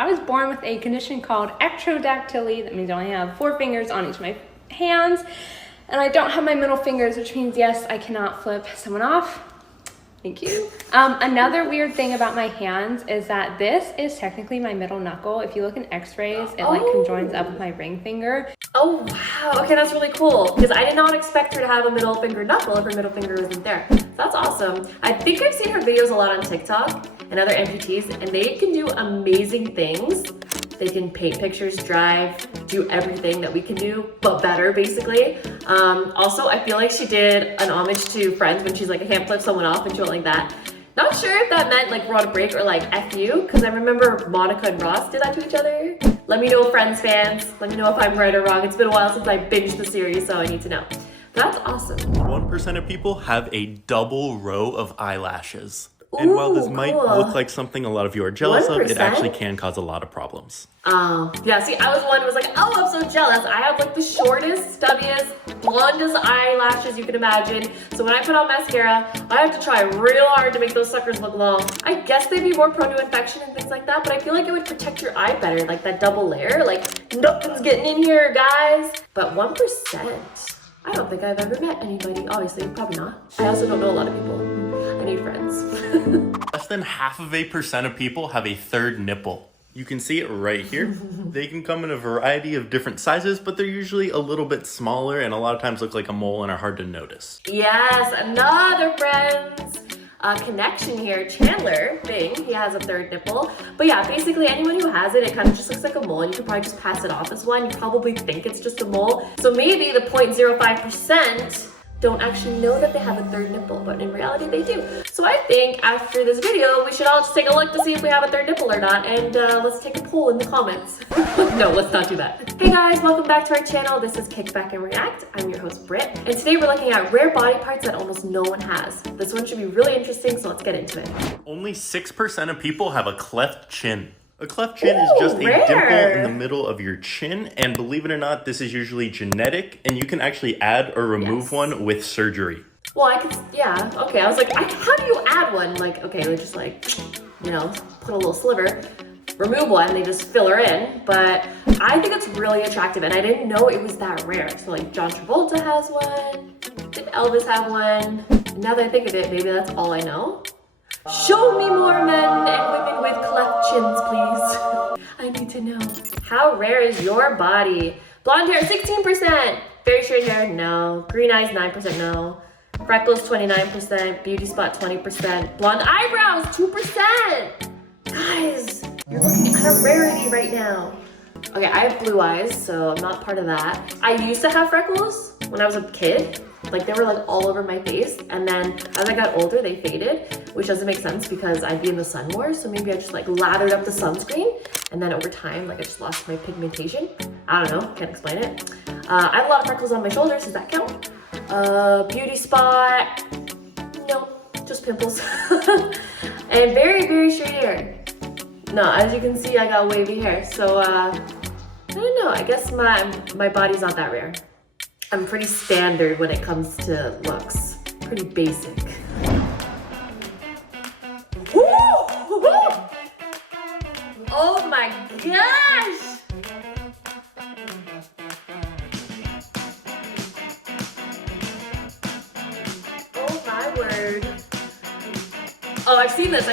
I was born with a condition called ectrodactyly. That means I only have 4 fingers on each of my hands. And I don't have my middle fingers, which means, yes, I cannot flip someone off. Thank you. Another weird thing about my hands is that this is technically my middle knuckle. If you look in x-rays, it like conjoins up with my ring finger. Oh, wow. Okay, that's really cool. Because I did not expect her to have a middle finger knuckle if her middle finger wasn't there. That's awesome. I think I've seen her videos a lot on TikTok and other amputees, and they can do amazing things. They can paint pictures, drive, do everything that we can do, but better, basically. Also, I feel like she did an homage to Friends when she's like, I can't flip someone off and she went like that. Not sure if that meant like we're on a break or like F you, because I remember Monica and Ross did that to each other. Let me know, Friends fans. Let me know if I'm right or wrong. It's been a while since I binged the series, so I need to know. But that's awesome. 1% of people have a double row of eyelashes. And while this might look like something a lot of you are jealous 1%? of, it actually can cause a lot of problems. Oh, yeah, see, I was one who was like, oh, I'm so jealous. I have like the shortest, stubbiest, blondest eyelashes you can imagine. So when I put on mascara, I have to try real hard to make those suckers look long. I guess they'd be more prone to infection and things like that, but I feel like it would protect your eye better, like that double layer. Like, nothing's getting in here, guys. But 1%, I don't think I've ever met anybody. Obviously, probably not. I also don't know a lot of people. I need friends. Less than 0.5% of people have a third nipple. You can see it right here. They can come in a variety of different sizes, but they're usually a little bit smaller and a lot of times look like a mole and are hard to notice. Yes, another Friends connection here. Chandler Bing, he has a third nipple. But yeah, basically anyone who has it, it kind of just looks like a mole and you could probably just pass it off as one. You probably think it's just a mole. So maybe the 0.05% don't actually know that they have a third nipple, but in reality they do. So I think after this video, we should all just take a look to see if we have a third nipple or not, and let's take a poll in the comments. No, let's not do that. Hey guys, welcome back to our channel. This is Kick Back and React. I'm your host, Britt, and today we're looking at rare body parts that almost no one has. This one should be really interesting, so let's get into it. Only 6% of people have a cleft chin. A cleft chin is just a rare. dimple in the middle of your chin, and believe it or not, this is usually genetic, and you can actually add or remove one with surgery. Well, I could, yeah, okay. I was like, how do you add one? Like, okay, they just like, you know, put a little sliver, remove one, they just fill her in. But I think it's really attractive, and I didn't know it was that rare. So like John Travolta has one, did Elvis have one? And now that I think of it, maybe that's all I know. Show me more men and women with cleft chins, please. I need to know. How rare is your body? Blonde hair, 16%. Very straight hair, no. Green eyes, 9%, no. Freckles, 29%. Beauty spot, 20%. Blonde eyebrows, 2%. Guys, you're looking at a rarity right now. Okay, I have blue eyes, so I'm not part of that. I used to have freckles when I was a kid. Like they were like all over my face, and then as I got older they faded, which doesn't make sense because I'd be in the sun more, so maybe I just like lathered up the sunscreen, and then over time like I just lost my pigmentation. I don't know, can't explain it. I have a lot of freckles on my shoulders, does that count? Beauty spot, no, just pimples. And very, very straight hair. No, as you can see I got wavy hair, so I don't know, I guess my body's not that rare. I'm pretty standard when it comes to looks. Pretty basic. Woo! Oh my gosh! Oh my word. Oh, I've seen this.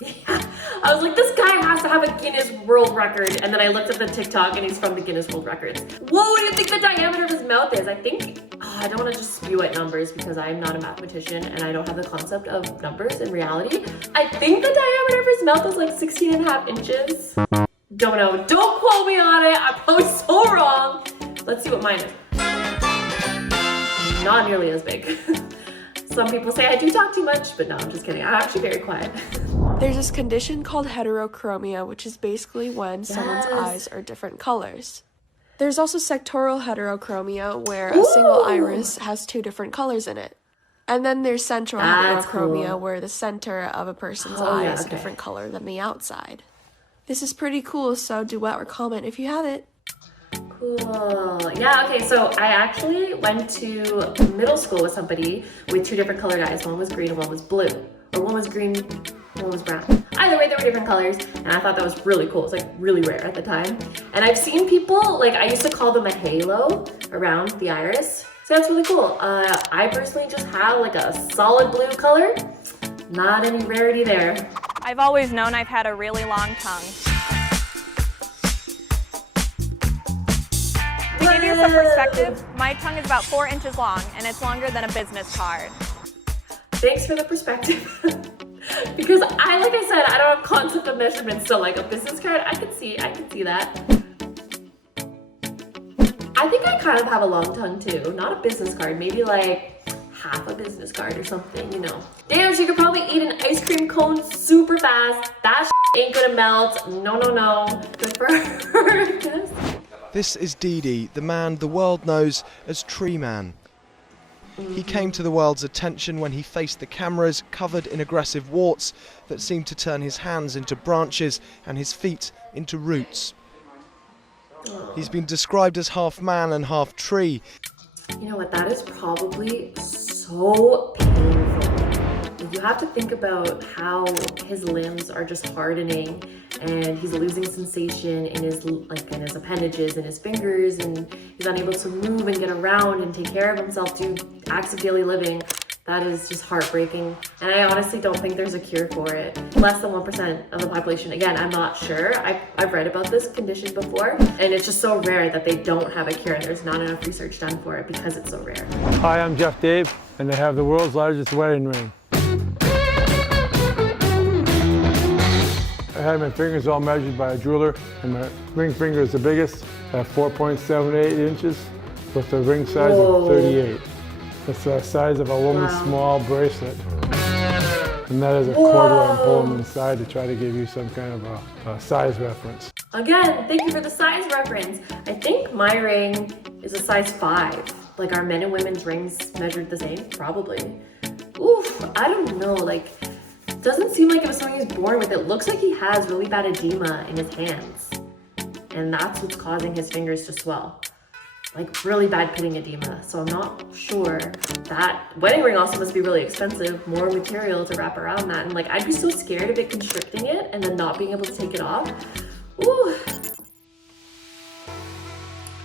Yeah. I was like, this guy has to have a Guinness World Record. And then I looked at the TikTok and he's from the Guinness World Records. What do you think the diameter of his mouth is? I think, I don't want to just spew at numbers because I'm not a mathematician and I don't have the concept of numbers in reality. I think the diameter of his mouth is like 16.5 inches. Don't know. Don't quote me on it. I'm probably so wrong. Let's see what mine is. Not nearly as big. Some people say I do talk too much, but no, I'm just kidding. I'm actually very quiet. There's this condition called heterochromia, which is basically when someone's eyes are different colors. There's also sectoral heterochromia, where a single iris has 2 different colors in it. And then there's central heterochromia, cool. Where the center of a person's eye is a different color than the outside. This is pretty cool, so duet or comment if you have it. Cool. Yeah, okay, so I actually went to middle school with somebody with 2 different colored eyes. One was green and one was blue. Or one was green, one was brown. Either way, they were different colors, and I thought that was really cool. It's like really rare at the time. And I've seen people, like I used to call them a halo around the iris. So that's really cool. I personally just have like a solid blue color. Not any rarity there. I've always known I've had a really long tongue. To give you some perspective, my tongue is about 4 inches long, and it's longer than a business card. Thanks for the perspective. Because like I said, I don't have concept of measurements, so like a business card, I can see that. I think I kind of have a long tongue too. Not a business card, maybe like half a business card or something, you know. Damn, she could probably eat an ice cream cone super fast. That ain't gonna melt. No. Good for her, I guess. This is Dee, the man the world knows as Tree Man. He came to the world's attention when he faced the cameras covered in aggressive warts that seemed to turn his hands into branches and his feet into roots. He's been described as half man and half tree. You know what, that is probably so painful. You have to think about how his limbs are just hardening and he's losing sensation in his appendages and his fingers, and he's unable to move and get around and take care of himself, do acts of daily living. That is just heartbreaking. And I honestly don't think there's a cure for it. Less than 1% of the population. Again, I'm not sure. I've read about this condition before, and it's just so rare that they don't have a cure and there's not enough research done for it because it's so rare. Hi, I'm Jeff Dave, and I have the world's largest wedding ring. I had my fingers all measured by a jeweler, and my ring finger is the biggest at 4.78 inches with a ring size of 38. That's the size of a woman's small bracelet. And that is a quarter I'm pulling inside to try to give you some kind of a size reference. Again, thank you for the size reference. I think my ring is a size 5. Like, are men and women's rings measured the same? Probably. Oof, I don't know, like, doesn't seem like it was something he was born with. It looks like he has really bad edema in his hands. And that's what's causing his fingers to swell. Like really bad pitting edema. So I'm not sure. That wedding ring also must be really expensive. More material to wrap around that. And like, I'd be so scared of it constricting it and then not being able to take it off. Ooh.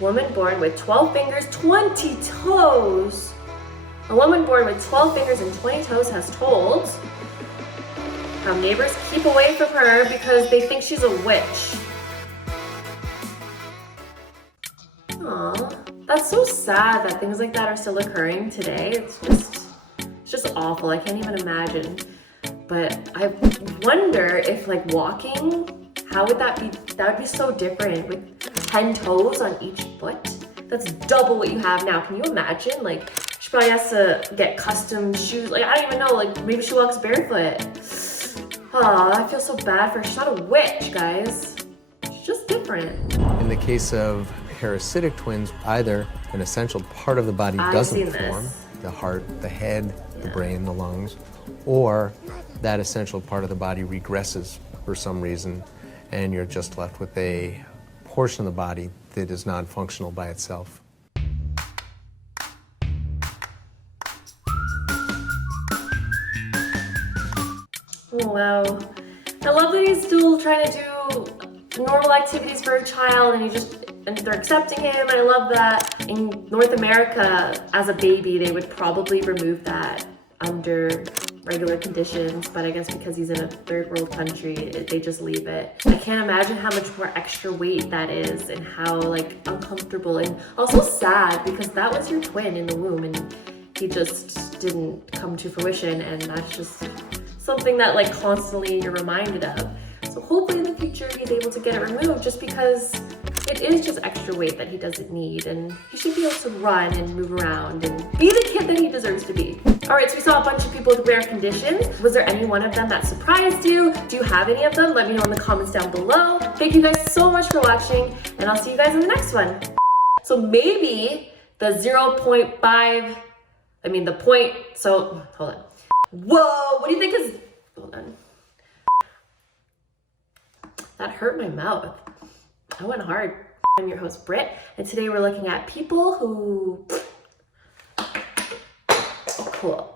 Woman born with 12 fingers, 20 toes. A woman born with 12 fingers and 20 toes has told how neighbors keep away from her because they think she's a witch. Aw, that's so sad that things like that are still occurring today. It's just awful. I can't even imagine. But I wonder if like walking, how would that be? That would be so different with 10 toes on each foot. That's double what you have now. Can you imagine? Like, she probably has to get custom shoes. Like, I don't even know, like maybe she walks barefoot. Aw, I feel so bad for her. She's not a witch, guys. She's just different. In the case of parasitic twins, either an essential part of the body doesn't form, the heart, the head, the brain, the lungs, or that essential part of the body regresses for some reason, and you're just left with a portion of the body that is non-functional by itself. Wow. I love that he's still trying to do normal activities for a child and they're accepting him, and I love that. In North America, as a baby, they would probably remove that under regular conditions, but I guess because he's in a third world country, they just leave it. I can't imagine how much more extra weight that is and how like uncomfortable and also sad, because that was your twin in the womb and he just didn't come to fruition, and that's just something that like constantly you're reminded of. So hopefully in the future he's able to get it removed, just because it is just extra weight that he doesn't need, and he should be able to run and move around and be the kid that he deserves to be. All right, so we saw a bunch of people with rare conditions. Was there any one of them that surprised you? Do you have any of them? Let me know in the comments down below. Thank you guys so much for watching, and I'll see you guys in the next one. So maybe the hold on. Whoa, what do you think is, hold on. That hurt my mouth. I went hard. I'm your host, Britt, and today we're looking at people who, cool.